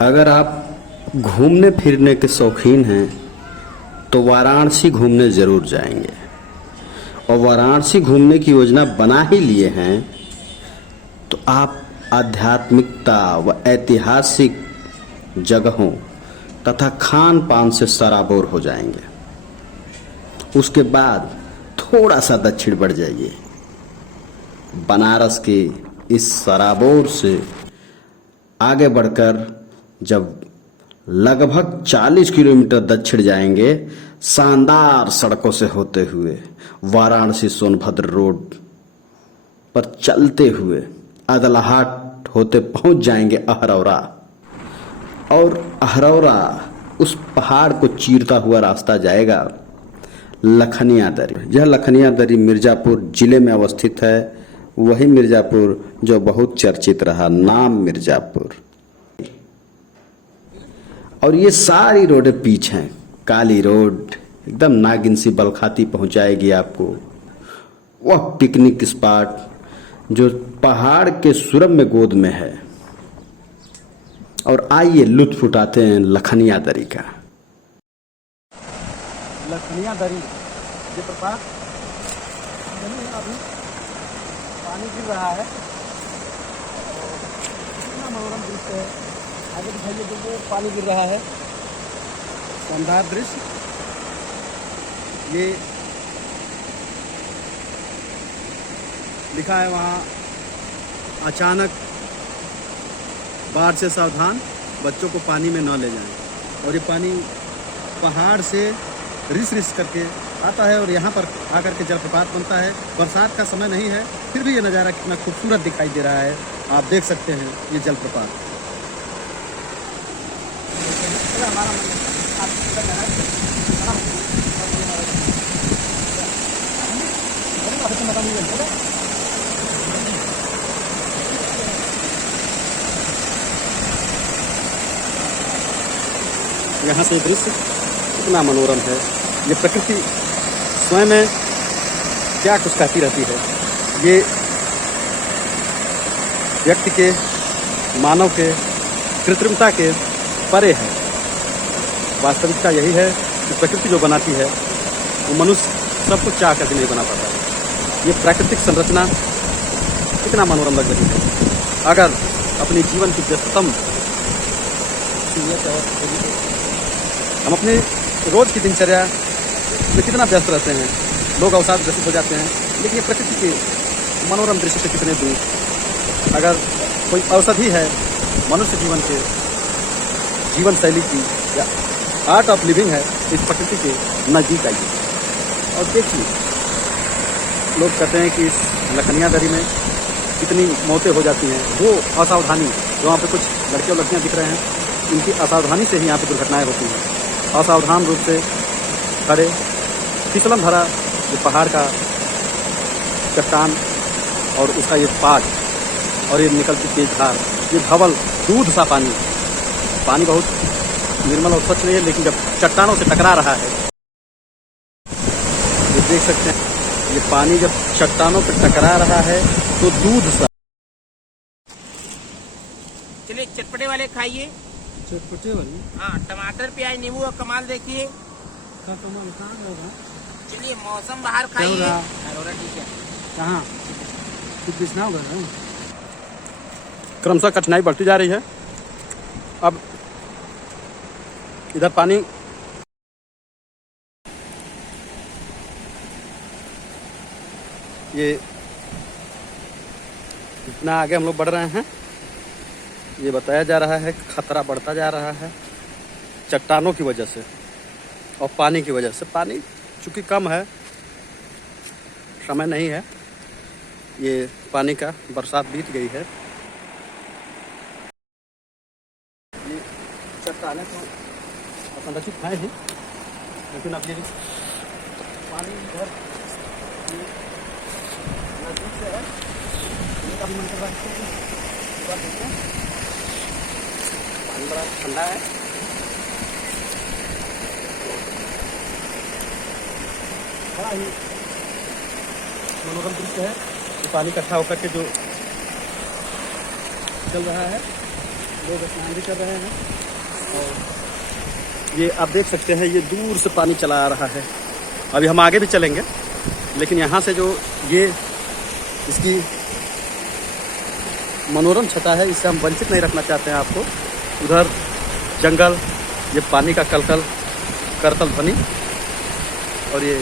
अगर आप घूमने फिरने के शौकीन हैं तो वाराणसी घूमने ज़रूर जाएंगे। और वाराणसी घूमने की योजना बना ही लिए हैं तो आप आध्यात्मिकता व ऐतिहासिक जगहों तथा खान पान से सराबोर हो जाएंगे। उसके बाद थोड़ा सा दक्षिण बढ़ जाइए, बनारस के इस सराबोर से आगे बढ़कर जब लगभग 40 किलोमीटर दक्षिण जाएंगे, शानदार सड़कों से होते हुए वाराणसी सोनभद्र रोड पर चलते हुए अदलाहाट होते पहुंच जाएंगे अहरौरा। और अहरौरा उस पहाड़ को चीरता हुआ रास्ता जाएगा लखनिया दरी। यह लखनिया दरी मिर्ज़ापुर जिले में अवस्थित है, वही मिर्ज़ापुर जो बहुत चर्चित रहा, नाम मिर्ज़ापुर। और ये सारी रोडें पीछ हैं, काली रोड एकदम नागिन सी बलखाती पहुंचाएगी आपको। वह पिकनिक स्पॉट जो पहाड़ के सुरम्य गोद में है। और आइए लुत्फ उठाते हैं लखनिया दरी का। लखनिया दरी ये प्रपात अभी पानी गिर रहा है, कितना मनोरम दृश्य है। आगे दिखाइए, जो वो पानी गिर रहा है, शानदार दृश्य। ये लिखा है वहाँ, अचानक बाढ़ से सावधान, बच्चों को पानी में न ले जाएं। और ये पानी पहाड़ से रिस रिस करके आता है और यहाँ पर आकर के जलप्रपात बनता है। बरसात का समय नहीं है, फिर भी ये नज़ारा कितना खूबसूरत दिखाई दे रहा है। आप देख सकते हैं ये जलप्रपात। यहाँ से दृश्य कितना मनोरम है। ये प्रकृति स्वयं में क्या कुछ कहती रहती है। ये व्यक्ति के, मानव के, कृत्रिमता के परे है। वास्तविकता यही है कि प्रकृति जो बनाती है वो मनुष्य सब कुछ चाह कर भी नहीं बना पाता। ये प्राकृतिक संरचना कितना मनोरम लग रही है। अगर अपनी जीवन की व्यस्ततम हम अपने रोज की दिनचर्या में कितना व्यस्त रहते हैं, लोग अवसाद ग्रसित हो जाते हैं, लेकिन ये प्रकृति के मनोरम दृश्य से कितने दूर। अगर कोई औषधि है मनुष्य जीवन के, जीवन शैली की, या आर्ट ऑफ लिविंग है, इस प्रकृति के नज़दीक आइए और देखिए। लोग कहते हैं कि इस लखनिया दरी में कितनी मौतें हो जाती हैं। वो असावधानी, जो वहाँ पे कुछ लड़के और लड़कियाँ दिख रहे हैं, इनकी असावधानी से ही यहाँ पे दुर्घटनाएं होती हैं। असावधान रूप से खड़े फिसलन भरा ये पहाड़ का चट्टान और उसका ये पाट और ये निकलती तेज धार, ये धवल दूध सा पानी बहुत निर्मल और स्वच्छ नहीं है, लेकिन जब चट्टानों से टकरा रहा है, ये देख सकते हैं, ये पानी जब चट्टानों पर टकरा रहा है तो दूध सा। चलिए चटपटे वाले खाइए। चटपटे वाली? हाँ, टमाटर प्याज नींबू का कमाल देखिए। का कमाल कहाँ होगा? चलिए मौसम बाहर खाइए। अरोरा ठीक है। कहाँ कुछ दिखना होगा ना। क्रमशः कठिनाई बढ़ती जा रही है। अब इधर पानी ये जितना आगे हम लोग बढ़ रहे हैं, ये बताया जा रहा है खतरा बढ़ता जा रहा है चट्टानों की वजह से और पानी की वजह से। पानी चूँकि कम है, समय नहीं है, ये पानी का बरसात बीत गई है। ये चट्टानें तो संरक्षित है ही, लेकिन अब ये पानी इधर नजदीक से है, का भी मन कर रहा है। पानी बड़ा ठंडा है। बड़ा ही मनोरम दृश्य है। पानी इकट्ठा होकर के जो चल रहा है, लोग स्नान भी कर रहे हैं और ये आप देख सकते हैं ये दूर से पानी चला आ रहा है। अभी हम आगे भी चलेंगे, लेकिन यहाँ से जो ये इसकी मनोरम छटा है, इससे हम वंचित नहीं रखना चाहते हैं आपको। उधर जंगल, ये पानी का कलकल करतल ध्वनि और ये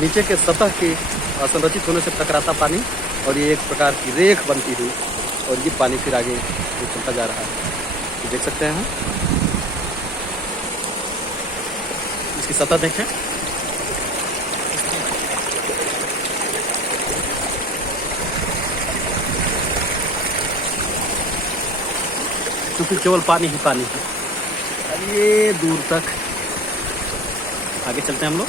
नीचे के सतह की असंरचित होने से टकराता पानी और ये एक प्रकार की रेख बनती हुई और ये पानी फिर आगे चलता जा रहा है। तो देख सकते हैं इसकी सतह देखें। क्योंकि केवल पानी ही पानी है। अब ये दूर तक आगे चलते हैं हम लोग।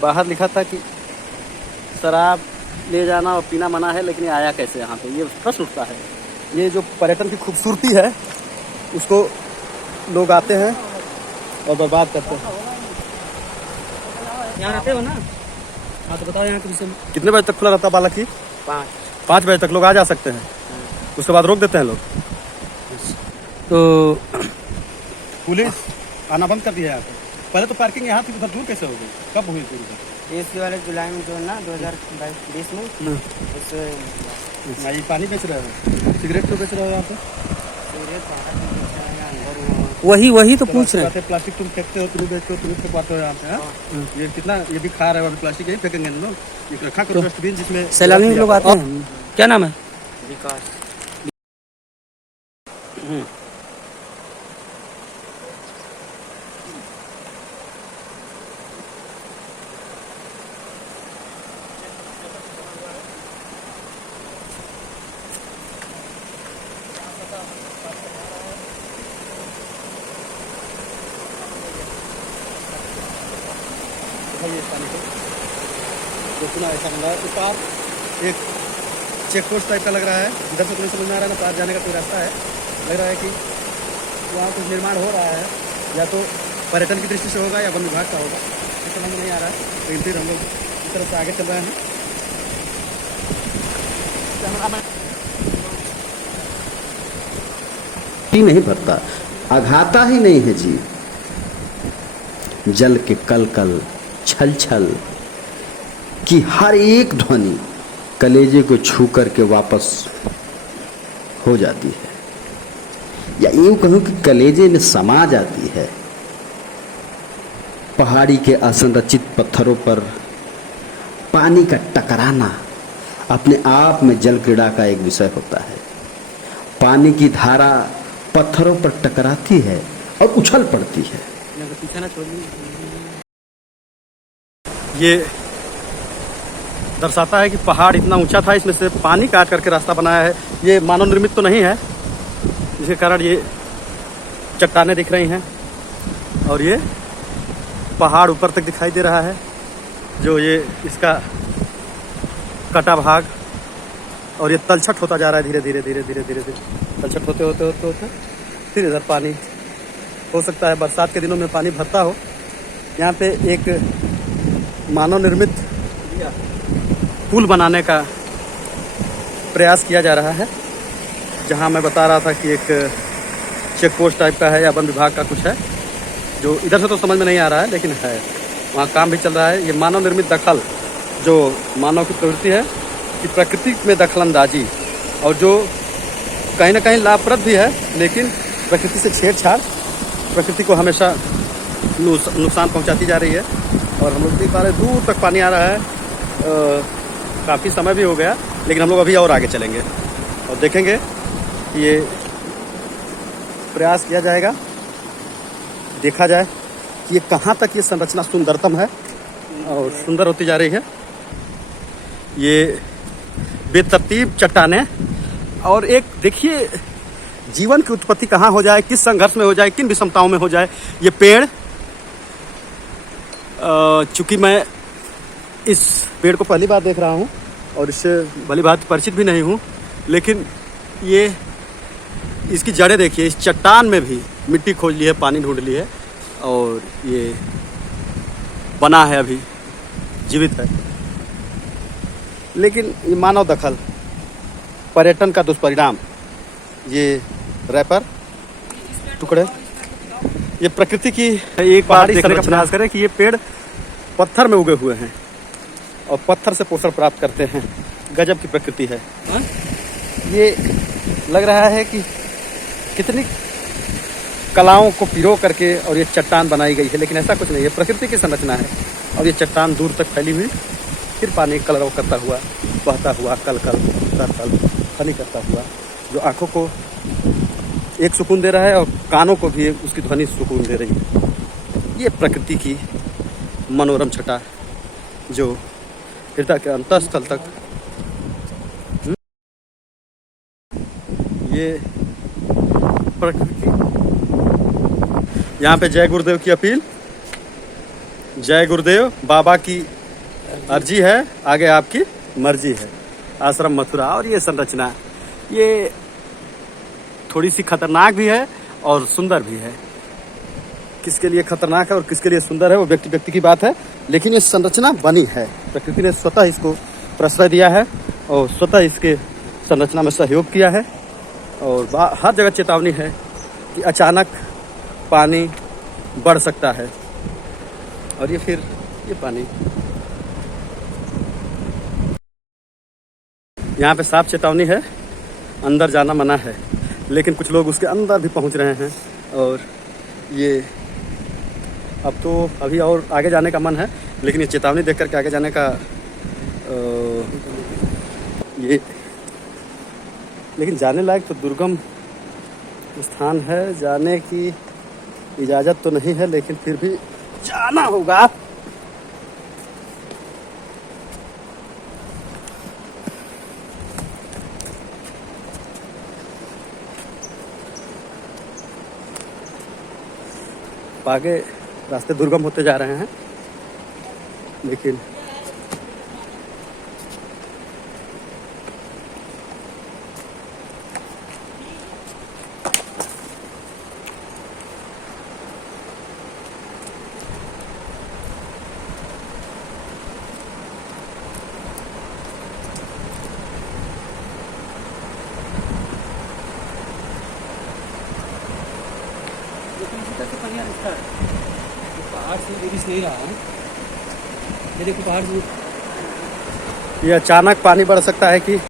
बाहर लिखा था कि शराब ले जाना और पीना मना है, लेकिन ये आया कैसे यहाँ पे, ये प्रश्न उठता है। ये जो पर्यटन की खूबसूरती है उसको लोग आते हैं और बर्बाद करते हैं। यहाँ रहते हो ना? हाँ तो बताओ यहाँ के विषय में। कितने बजे तक खुला रहता है बालाकी? 5 बजे तक लोग आ जा सकते हैं, उसके बाद रोक देते हैं लोग। तो पुलिस आना बंद कर दिया है यहाँ पे। पहले तो पार्किंग यहाँ थी, उधर दूर कैसे हो गई? कब हुई पूरी? एसी वाले जुलाई में जो ना 2020 में उससे ये पानी बेच रहे हो, सिगरेट तो बेच रहे हो यहाँ पे? वही तो पूछ रहे हैं। प्लास्टिक तुम फेंकते हो, तुम बेचते हो, तुम फेंकवाते हो यहाँ पे। हाँ? ये कितना, ये भी खा रहे हो, अभी प्लास्टिक यही फेंकेंगे हम लोग। ये रखा करो डस्टबिन जिसमें सैलानी लोग आते हैं। क्या नाम है? विकास। ये पानी को तो सुना ऐसा लग रहा है। उसका आप एक चेक पोस्ट टाइप का लग रहा है, इधर से तुम्हें समझ में आ रहा है ना, पास जाने का कोई रास्ता है। लग रहा है कि वहाँ कुछ निर्माण हो रहा है, या तो पर्यटन की दृष्टि से होगा या वन विभाग का होगा, ये समझ में नहीं आ रहा है। लेकिन फिर हम लोग इस तरह से आगे चल रहे हैं। ही नहीं भरता, आघाता ही नहीं है जी। जल के कल कल छल छल की हर एक ध्वनि कलेजे को छू करके वापस हो जाती है, या यूं कहूं कि कलेजे में समा जाती है। पहाड़ी के असंरचित पत्थरों पर पानी का टकराना अपने आप में जल क्रीड़ा का एक विषय होता है। पानी की धारा पत्थरों पर टकराती है और उछल पड़ती है। ये दर्शाता है कि पहाड़ इतना ऊंचा था, इसमें से पानी काट करके रास्ता बनाया है। ये मानव निर्मित तो नहीं है, जिसके कारण ये चट्टानें दिख रही हैं और ये पहाड़ ऊपर तक दिखाई दे रहा है, जो ये इसका कटा भाग, और ये तलछट होता जा रहा है धीरे धीरे धीरे धीरे धीरे धीरे तलछट होते होते होते होते फिर इधर पानी, हो सकता है बरसात के दिनों में पानी भरता हो। यहाँ पे एक मानव निर्मित पुल बनाने का प्रयास किया जा रहा है, जहाँ मैं बता रहा था कि एक चेक पोस्ट टाइप का है या वन विभाग का कुछ है, जो इधर से तो समझ में नहीं आ रहा है, लेकिन है, वहाँ काम भी चल रहा है। ये मानव निर्मित दखल, जो मानव की प्रवृत्ति है कि प्रकृति में दखलंदाजी, और जो कहीं ना कहीं लाभप्रद भी है, लेकिन प्रकृति से छेड़छाड़ प्रकृति को हमेशा नुकसान पहुंचाती जा रही है। और हम लोग देख पा रहे हैं दूर तक पानी आ रहा है। काफ़ी समय भी हो गया, लेकिन हम लोग अभी और आगे चलेंगे और देखेंगे कि ये प्रयास किया जाएगा, देखा जाए कि ये कहाँ तक ये संरचना सुंदरतम है और सुंदर होती जा रही है। ये बेतरतीब चट्टानें, और एक देखिए जीवन की उत्पत्ति कहाँ हो जाए, किस संघर्ष में हो जाए, किन विषमताओं में हो जाए। ये पेड़, चूँकि मैं इस पेड़ को पहली बार देख रहा हूँ और इससे भली बात परिचित भी नहीं हूँ, लेकिन ये इसकी जड़ें देखिए, इस चट्टान में भी मिट्टी खोज ली है, पानी ढूंढ ली है और ये बना है, अभी जीवित है। लेकिन ये मानव दखल, पर्यटन का दुष्परिणाम, ये रैपर टुकड़े, ये प्रकृति की एक बार देखने का प्रयास करें कि ये पेड़ पत्थर में उगे हुए हैं और पत्थर से पोषण प्राप्त करते हैं। गजब की प्रकृति है। ये लग रहा है कि कितनी कलाओं को पिरो करके और ये चट्टान बनाई गई है, लेकिन ऐसा कुछ नहीं है, प्रकृति की संरचना है। और ये चट्टान दूर तक फैली हुई, फिर पानी कलरव करता हुआ, बहता हुआ, कल कल कर कल फनी करता हुआ, जो आंखों को एक सुकून दे रहा है और कानों को भी उसकी ध्वनि सुकून दे रही है। ये प्रकृति की मनोरम छटा जो हृदय के अंतःस्थल तक, ये प्रकृति। यहाँ पे जय गुरुदेव की अपील, जय गुरुदेव, बाबा की अर्जी है, आगे आपकी मर्जी है। आश्रम मथुरा। और ये संरचना, ये थोड़ी सी खतरनाक भी है और सुंदर भी है। किसके लिए खतरनाक है और किसके लिए सुंदर है वो व्यक्ति व्यक्ति की बात है, लेकिन ये संरचना बनी है, प्रकृति ने स्वतः इसको प्रश्रय दिया है और स्वतः इसके संरचना में सहयोग किया है। और हर जगह चेतावनी है कि अचानक पानी बढ़ सकता है। और ये फिर ये पानी यहाँ पे साफ चेतावनी है, अंदर जाना मना है, लेकिन कुछ लोग उसके अंदर भी पहुँच रहे हैं। और ये अब तो अभी और आगे जाने का मन है, लेकिन ये चेतावनी देख करके आगे जाने का ये, लेकिन जाने लायक तो दुर्गम स्थान है, जाने की इजाज़त तो नहीं है, लेकिन फिर भी जाना होगा। आगे रास्ते दुर्गम होते जा रहे हैं, लेकिन पहाड़ से रिलीज नहीं रहा है, ये देखो पहाड़ से ये अचानक पानी बढ़ सकता है कि ये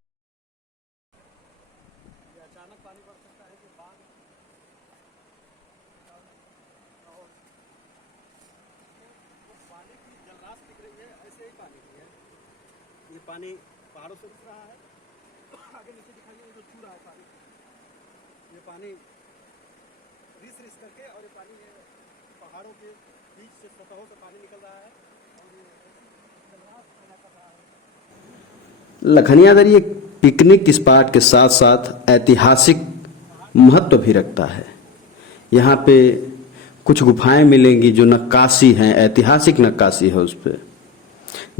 पानी पहाड़ों से उठ रहा है, आगे नीचे दिखाइए जो छू रहा है पानी, ये पानी रिस रिस करके, और ये पानी ये पहाड़ों के बीच से सतहों से पानी निकल रहा है और ये जलवाष्प पैदा कर रहा है। लखनिया दरी एक पिकनिक स्पॉट के साथ साथ ऐतिहासिक महत्व भी रखता है। यहाँ पे कुछ गुफाएं मिलेंगी जो नक्काशी हैं, ऐतिहासिक नक्काशी है उस पर।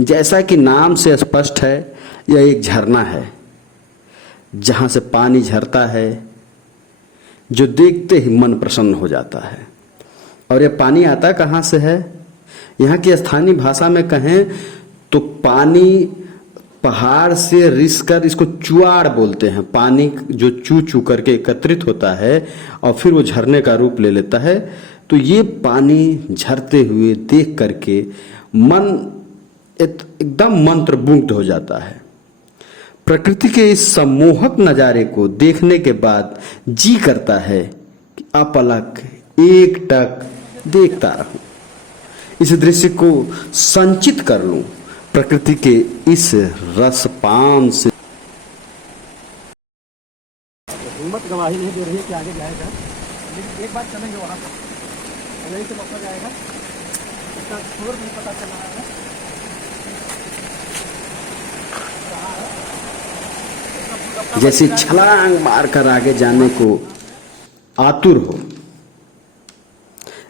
जैसा कि नाम से स्पष्ट है, यह एक झरना है जहाँ से पानी झरता है, जो देखते ही मन प्रसन्न हो जाता है। और यह पानी आता कहाँ से है? यहाँ की स्थानीय भाषा में कहें तो पानी पहाड़ से रिस कर, इसको चुआड़ बोलते हैं। पानी जो चू चू करके एकत्रित होता है और फिर वो झरने का रूप ले लेता है। तो ये पानी झरते हुए देख करके मन एकदम मंत्रमुग्ध हो जाता है। प्रकृति के इस सम्मोहक नज़ारे को देखने के बाद जी करता है कि अपलक एक टक देखता रहूं, इस दृश्य को संचित कर लूं, प्रकृति के इस रसपान से। हिम्मत गवाही नहीं दे रही है कि आगे जाएगा, लेकिन एक बात चलेंगे वहाँ पर, यहीं से वापस जाएगा, इसका छोर नहीं पता चल रहा है। जैसे छलांग मारकर आगे जाने को आतुर हो,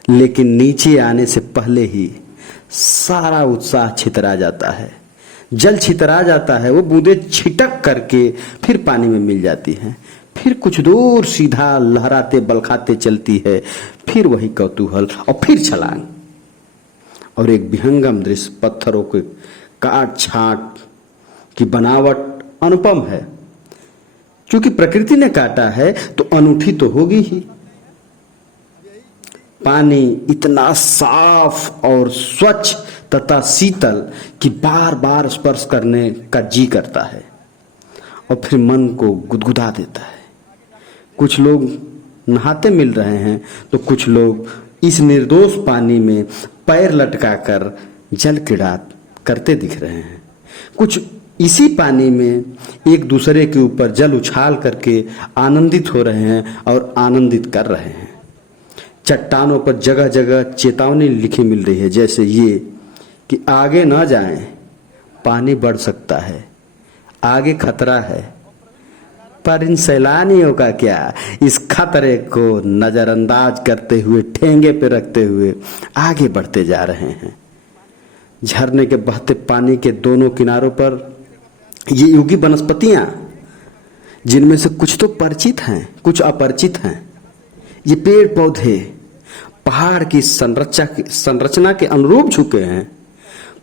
लेकिन नीचे आने से पहले ही सारा उत्साह छितरा जाता है। जल छितरा जाता है, वो बूंदें छिटक करके फिर पानी में मिल जाती हैं। फिर कुछ दूर सीधा लहराते बलखाते चलती है, फिर वही कौतूहल और फिर छलांग। और एक विहंगम दृश्य, पत्थरों के काट छाट की बनावट अनुपम है। क्योंकि प्रकृति ने काटा है तो अनूठी तो होगी ही। पानी इतना साफ और स्वच्छ तथा शीतल कि बार बार स्पर्श करने का जी करता है और फिर मन को गुदगुदा देता है। कुछ लोग नहाते मिल रहे हैं तो कुछ लोग इस निर्दोष पानी में पैर लटकाकर जल क्रीड़ा करते दिख रहे हैं। कुछ इसी पानी में एक दूसरे के ऊपर जल उछाल करके आनंदित हो रहे हैं और आनंदित कर रहे हैं। चट्टानों पर जगह जगह चेतावनी लिखी मिल रही है, जैसे ये कि आगे ना जाएं, पानी बढ़ सकता है, आगे खतरा है। पर इन सैलानियों का क्या, इस खतरे को नजरअंदाज करते हुए, ठेंगे पे रखते हुए आगे बढ़ते जा रहे हैं। झरने के बहते पानी के दोनों किनारों पर ये युगी वनस्पतियां, जिनमें से कुछ तो परिचित हैं, कुछ अपरिचित हैं। ये पेड़ पौधे पहाड़ की संरचना के अनुरूप झुके हैं,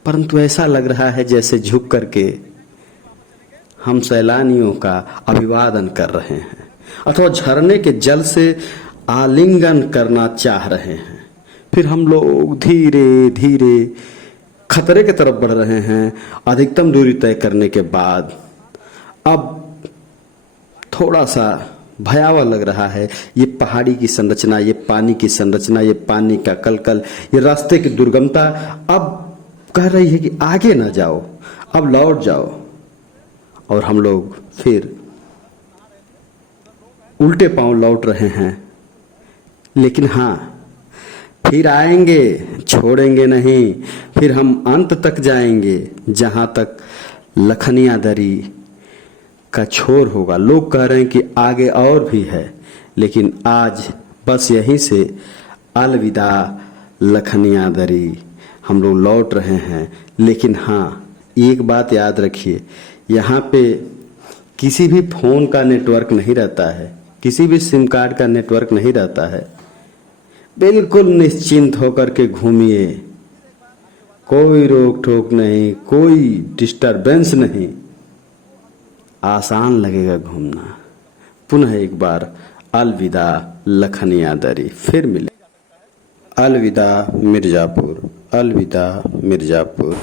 परंतु ऐसा लग रहा है जैसे झुक करके हम सैलानियों का अभिवादन कर रहे हैं अथवा झरने के जल से आलिंगन करना चाह रहे हैं। फिर हम लोग धीरे धीरे खतरे की तरफ बढ़ रहे हैं। अधिकतम दूरी तय करने के बाद अब थोड़ा सा भयावह लग रहा है। ये पहाड़ी की संरचना, ये पानी की संरचना, ये पानी का कलकल, ये रास्ते की दुर्गमता अब कह रही है कि आगे ना जाओ, अब लौट जाओ। और हम लोग फिर उल्टे पांव लौट रहे हैं। लेकिन हाँ, फिर आएंगे, छोड़ेंगे नहीं। फिर हम अंत तक जाएंगे, जहां तक लखनिया दरी का छोर होगा। लोग कह रहे हैं कि आगे और भी है, लेकिन आज बस यहीं से अलविदा लखनिया दरी, हम लोग लौट रहे हैं। लेकिन हाँ, एक बात याद रखिए, यहाँ पे किसी भी फोन का नेटवर्क नहीं रहता है, किसी भी सिम कार्ड का नेटवर्क नहीं रहता है। बिल्कुल निश्चिंत होकर के घूमिए, कोई रोक टोक नहीं, कोई डिस्टरबेंस नहीं, आसान लगेगा घूमना। पुनः एक बार अलविदा लखनिया दरी, फिर मिले। अलविदा मिर्जापुर, अलविदा मिर्जापुर।